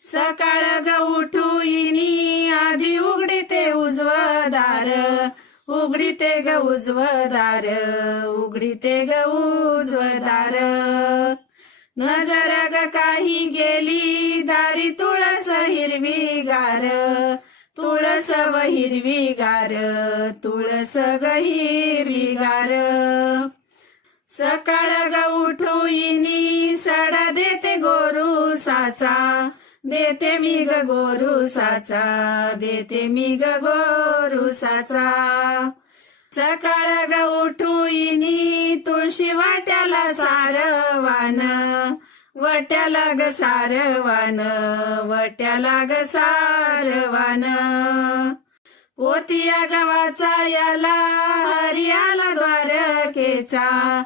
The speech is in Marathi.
सकाळ ग उठूइनी आधी उघडीते उजवं दार, उघडीते ग उजवं दार, उघडीते ग उजवं दार. नजर ग काही गेली दारी तुळस हिरवी गार, तुळस व हिरवी गार, तुळस ग हिरवी गार. सकाळ ग उठूइनी सडा देते गोरू साचा, देते मी ग गोरू साचा, देते मी ग गोरू साचा. सकाळ ग उठूइनी तुळशी वाट्याला सारवान, वट्याला ग सारवान, वट्याला ग सारवान. पोतिया गवाचा याला हरियाला द्वारकेचा,